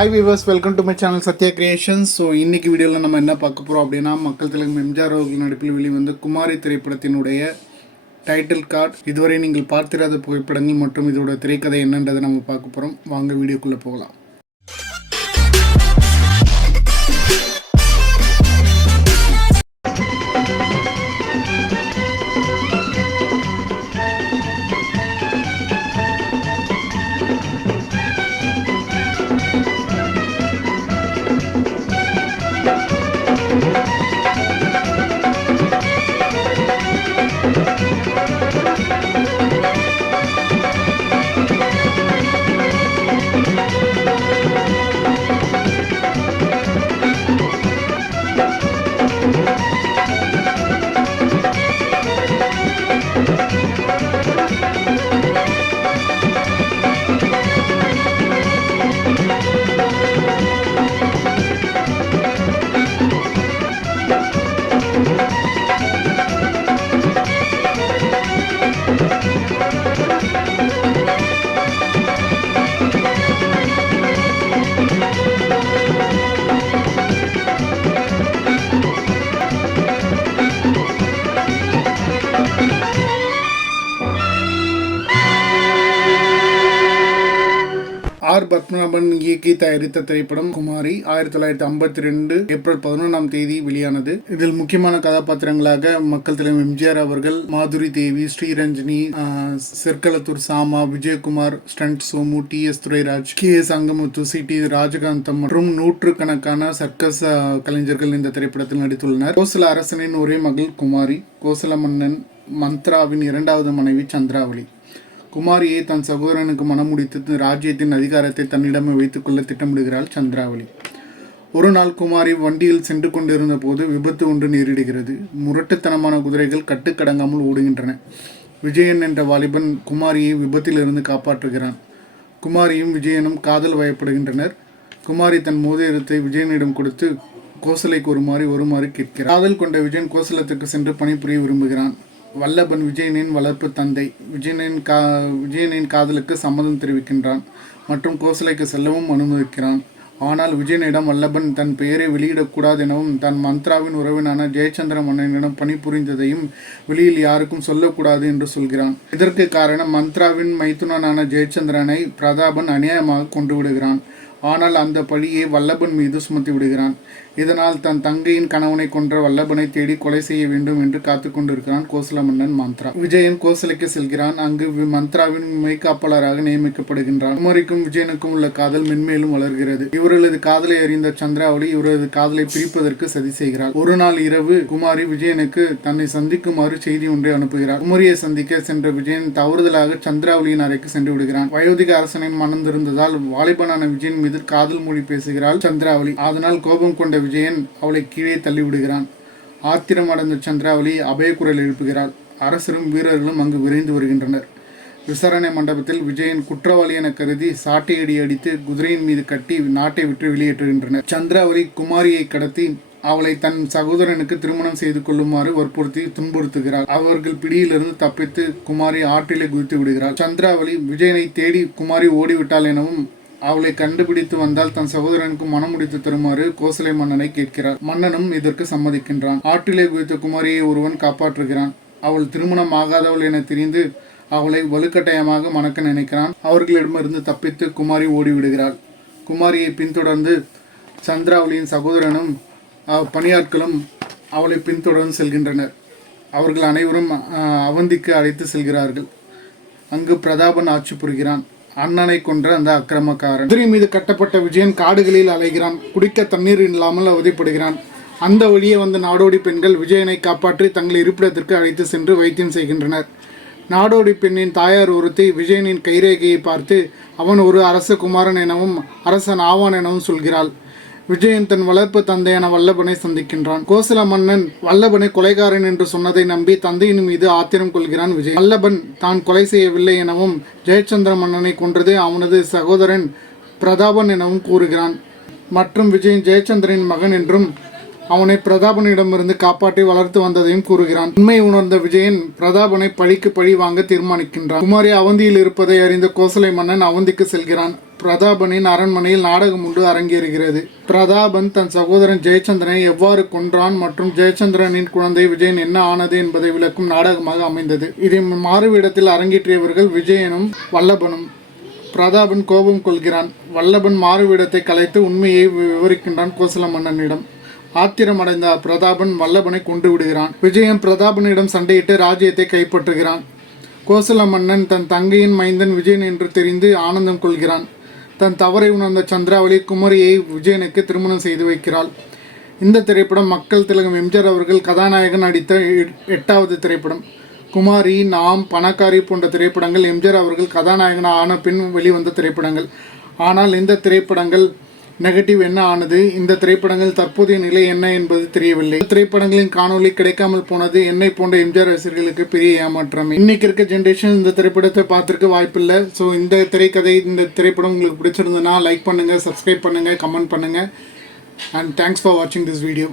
Hi viewers, welcome to my channel Sathya creations. So இன்றைக்கி வீடியோவில் நம்ம என்ன பார்க்க போகிறோம் அப்படின்னா, மக்கள் தலைவர் எம்ஜிஆர் அவர்கள் நடிப்பில் வெளிவந்த குமாரி திரைப்படத்தினுடைய டைட்டில் கார்டு, இதுவரை நீங்கள் பார்த்திராத புகைப்படங்கள் மற்றும் இதோட திரைக்கதை என்னன்றதை நம்ம பார்க்க போகிறோம். வாங்க வீடியோக்குள்ளே போகலாம். ஆர் பத்மநாபன் இயக்கி தயாரித்த திரைப்படம் குமாரி 1952 ஏப்ரல் 11 வெளியானது. இதில் முக்கியமான கதாபாத்திரங்களாக மக்கள் தலைவர் எம்ஜிஆர் அவர்கள், மாதுரி தேவி, Sriranjani, Serkalathur Sama, Vijayakumar, stunt Somu, T S. Durairaj, K S. Angamuthu, C T. Rajakantham மற்றும் நூற்றுக்கணக்கான சர்க்கஸ் கலைஞர்கள் இந்த திரைப்படத்தில் நடித்துள்ளனர். கோசல அரசனின் ஒரே மகள் குமாரி, கோசல மன்னன் மந்த்ராவின் இரண்டாவது மனைவி சந்திராவளி. குமாரியை தன் சகோதரனுக்கு மனம் முடித்து ராஜ்யத்தின் அதிகாரத்தை தன்னிடமே வைத்துக் கொள்ள திட்டமிடுகிறாள் சந்திராவளி. ஒரு நாள் குமாரி வண்டியில் சென்று கொண்டிருந்த போது விபத்து ஒன்று நேரிடுகிறது. முரட்டுத்தனமான குதிரைகள் கட்டுக்கடங்காமல் ஓடுகின்றன. விஜயன் என்ற வாலிபன் குமாரியை விபத்திலிருந்து காப்பாற்றுகிறான். குமாரியும் விஜயனும் காதல் வயப்படுகின்றனர். குமாரி தன் மோதிரத்தை விஜயனிடம் கொடுத்து கோசலைக்கு வருமாறு கேட்கிறார். காதல் கொண்ட விஜயன் கோசலத்துக்கு சென்று பணிபுரிய விரும்புகிறான். வல்லபன் விஜயனின் வளர்ப்பு தந்தை. விஜயனின் காதலுக்கு சம்மதம் தெரிவிக்கின்றான் மற்றும் கோசலைக்கு செல்லவும் அனுமதிக்கிறான். ஆனால் விஜயனிடம் வல்லபன் தன் பெயரை வெளியிடக்கூடாது எனவும் தன் மந்த்ராவின் உறவினான ஜெயச்சந்திர மன்னனிடம் பணிபுரிந்ததையும் வெளியில் யாருக்கும் சொல்லக்கூடாது என்று சொல்கிறான். இதற்கு காரணம் மந்த்ராவின் மைத்துனனான ஜெயச்சந்திரனை பிரதாபன் அநியாயமாக கொண்டு விடுகிறான். ஆனால் அந்த பழியை வல்லபன் மீது சுமத்தி விடுகிறான். இதனால் தன் தங்கையின் கணவனை கொன்ற வல்லபனை தேடி கொலை செய்ய வேண்டும் என்று காத்து கொண்டிருக்கிறான் கோசல மன்னன் மந்த்ரா. விஜயன் கோசலைக்கு செல்கிறான். அங்கு மந்த்ராவின் மெய்காப்பாளராக நியமிக்கப்படுகின்றான். குமாரிக்கும் விஜயனுக்கும் உள்ள காதல் மென்மேலும் வளர்கிறது. இவர்களது காதலை அறிந்த சந்திராவளி இவரது காதலை பிரிப்பதற்கு சதி செய்கிறாள். ஒரு நாள் இரவு குமாரி விஜயனுக்கு தன்னை சந்திக்குமாறு செய்தி ஒன்றை அனுப்புகிறார். குமரியை சந்திக்க சென்ற விஜயன் தவறுதலாக சந்திராவளியின் அறைக்கு சென்று விடுகிறான். வயோதிக அரசனின் மணந்திருந்ததால் வாலிபனான விஜயன் மீது காதல் மொழி பேசுகிறாள் சந்திராவளி. அதனால் கோபம் கொண்ட விஜயன் அவளை கீழே தள்ளிவிடுகிறான். ஆத்திரம் அடைந்த சந்திராவளி அபயக்குரல் எழுப்புகிறாள். அரசரும் வீரர்களும் அங்கு விரைந்து வருகின்றனர். விசாரணை மண்டபத்தில் விஜயன் குற்றவாளி என கருதி சாட்டையடி அடித்து குதிரையின் மீது கட்டி நாட்டை விட்டு வெளியேற்றுகின்றனர். சந்திராவளி குமாரியை கடத்தி அவளை தன் சகோதரனுக்கு திருமணம் செய்து கொள்ளுமாறு வற்புறுத்தி துன்புறுத்துகிறாள். அவர்கள் பிடியிலிருந்து தப்பித்து குமாரி ஆற்றிலே குதித்து விடுகிறாள். சந்திராவளி விஜயனை தேடி குமாரி ஓடிவிட்டாள் எனவும் அவளை கண்டுபிடித்து வந்தால் தன் சகோதரனுக்கு மனம் முடித்து தருமாறு கோசலை மன்னனை கேட்கிறார். மன்னனும் இதற்கு சம்மதிக்கின்றான். ஆற்றிலே குதித்த குமாரியை ஒருவன் காப்பாற்றுகிறான். அவள் திருமணம் ஆகாதவள் என தெரிந்து அவளை வலுக்கட்டாயமாக மணக்க நினைக்கிறான். அவர்களிடமிருந்து தப்பித்து குமாரி ஓடிவிடுகிறாள். குமாரியை பின்தொடர்ந்து சந்திராவளியின் சகோதரனும் பணியாட்களும் அவளை பின்தொடர்ந்து செல்கின்றனர். அவர்கள் அனைவரும் அவந்திக்கு அழைத்து செல்கிறார்கள். அங்கு பிரதாபன் ஆட்சி புரிகிறான். அண்ணனை கொன்ற அந்த அக்கிரமக்காரன். குதிரை மீது கட்டப்பட்ட விஜயன் காடுகளில் அலைகிறான். குடிக்க தண்ணீர் இல்லாமல் அவதிப்படுகிறான். அந்த வழியே வந்த நாடோடி பெண்கள் விஜயனை காப்பாற்றி தங்கள் இருப்பிடத்திற்கு அழைத்து சென்று வைத்தியம் செய்கின்றனர். நாடோடி பெண்ணின் தாயார் ஒருத்தி விஜயனின் கைரேகையை பார்த்து அவன் ஒரு அரச குமாரன் எனவும் அரசன் ஆவான் எனவும் சொல்கிறாள். விஜயன் தன் வளர்ப்பு தந்தையான வல்லபனை சந்திக்கின்றான். கோசல மன்னன் வல்லபனை கொலைகாரன் என்று சொன்னதை நம்பி தந்தையின் மீது ஆத்திரம் கொள்கிறான் விஜய். வல்லபன் தான் கொலை செய்யவில்லை எனவும் ஜெயச்சந்திர மன்னனை கொன்றது அவனது சகோதரன் பிரதாபன் எனவும் கூறுகிறான். மற்றும் விஜயன் ஜெயச்சந்திரனின் மகன் என்றும் அவனை பிரதாபனிடமிருந்து காப்பாற்றி வளர்த்து வந்ததையும் கூறுகிறான். உண்மை உணர்ந்த விஜயன் பிரதாபனை பழிக்கு பழி வாங்க தீர்மானிக்கின்றான். குமாரி அவந்தியில் இருப்பதை அறிந்த கோசலை மன்னன் அவந்திக்கு செல்கிறான். பிரதாபனின் அரண்மனையில் நாடகம் ஒன்று அரங்கேறுகிறது. பிரதாபன் தன் சகோதரன் ஜெயச்சந்திரனை எவ்வாறு கொன்றான் மற்றும் ஜெயச்சந்திரனின் குழந்தை விஜயன் என்ன ஆனது என்பதை விளக்கும் நாடகமாக அமைந்தது. இதை மாறுவிடத்தில் அரங்கேற்றியவர்கள் விஜயனும் வல்லபனும். பிரதாபன் கோபம் கொள்கிறான். வல்லபன் மாறுவிடத்தை கலைத்து உண்மையை விவரிக்கின்றான் கோசல மன்னனிடம். ஆத்திரமடைந்த பிரதாபன் வல்லபனை கொண்டு விடுகிறான். விஜயன் பிரதாபனிடம் சண்டையிட்டு ராஜ்யத்தை கைப்பற்றுகிறான். கோசல மன்னன் தன் தங்கையின் மைந்தன் விஜயன் என்று தெரிந்து ஆனந்தம் கொள்கிறான். தன் தவறை உணர்ந்த சந்திராவளி குமரியை விஜயனுக்கு திருமணம் செய்து வைக்கிறாள். இந்த திரைப்படம் மக்கள் திலகம் எம்ஜிஆர் அவர்கள் கதாநாயகன் நடித்த 8வது திரைப்படம். குமாரி, நாம், பணக்காரி போன்ற திரைப்படங்கள் எம்ஜிஆர் அவர்கள் கதாநாயகன் ஆன பின் வெளிவந்த திரைப்படங்கள். ஆனால் இந்த திரைப்படங்கள் நெகட்டிவ் என்ன ஆனது, இந்த திரைப்படங்கள் தற்போதைய நிலை என்ன என்பது தெரியவில்லை. திரைப்படங்களின் காணொலி கிடைக்காமல் போனது என்னை போன்ற எம்ஜிஆர் ரசிகர்களுக்கு பெரிய ஏமாற்றமே. இன்னைக்கு இருக்க ஜென்ரேஷன் இந்த திரைப்படத்தை பார்த்துருக்க வாய்ப்பில்லை. ஸோ இந்த திரைக்கதை, இந்த திரைப்படம் உங்களுக்கு பிடிச்சிருந்ததுன்னா லைக் பண்ணுங்கள், சப்ஸ்கிரைப் பண்ணுங்கள், கமெண்ட் பண்ணுங்கள். அண்ட் தேங்க்ஸ் ஃபார் வாட்சிங் திஸ் வீடியோ.